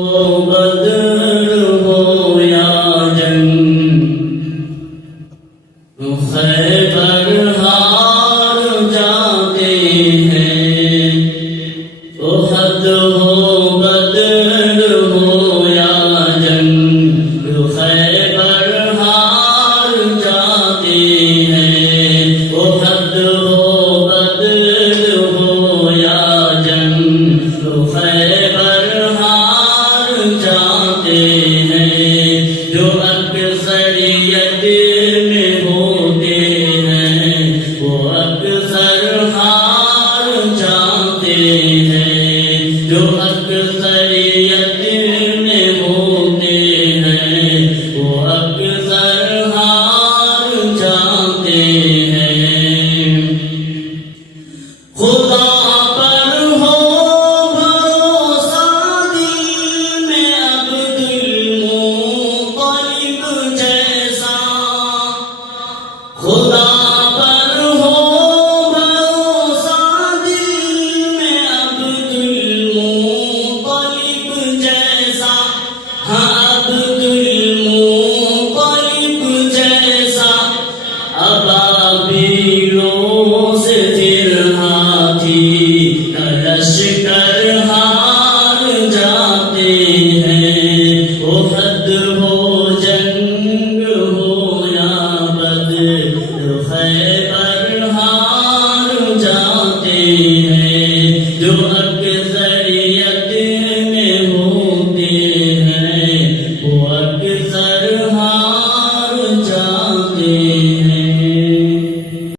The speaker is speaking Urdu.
بدر ہو یا جنگ خیبر ہار جاتے ہیں، احد ہو بدر ہو یا جنگ خیبر ہار جاتے ہیں، احد ہو بدر ہو یا جنگ خیبر ہار جاتے ہیں، جو اکثریت میں ہوتے ہیں وہ اکثر ہار جاتے ہیں، جو اکثریت میں ہوتے ہیں وہ اکثر ہار جاتے ہیں۔ خدا پر ہو بھروسہ دل میں عبد المطلب جیسا، خدا پر ہو بھروسہ دل میں عبد المطلب جیسا، ہاں عبد المطلب جیسا، ابابیلوں سے پھر ہاتھی کا لشکر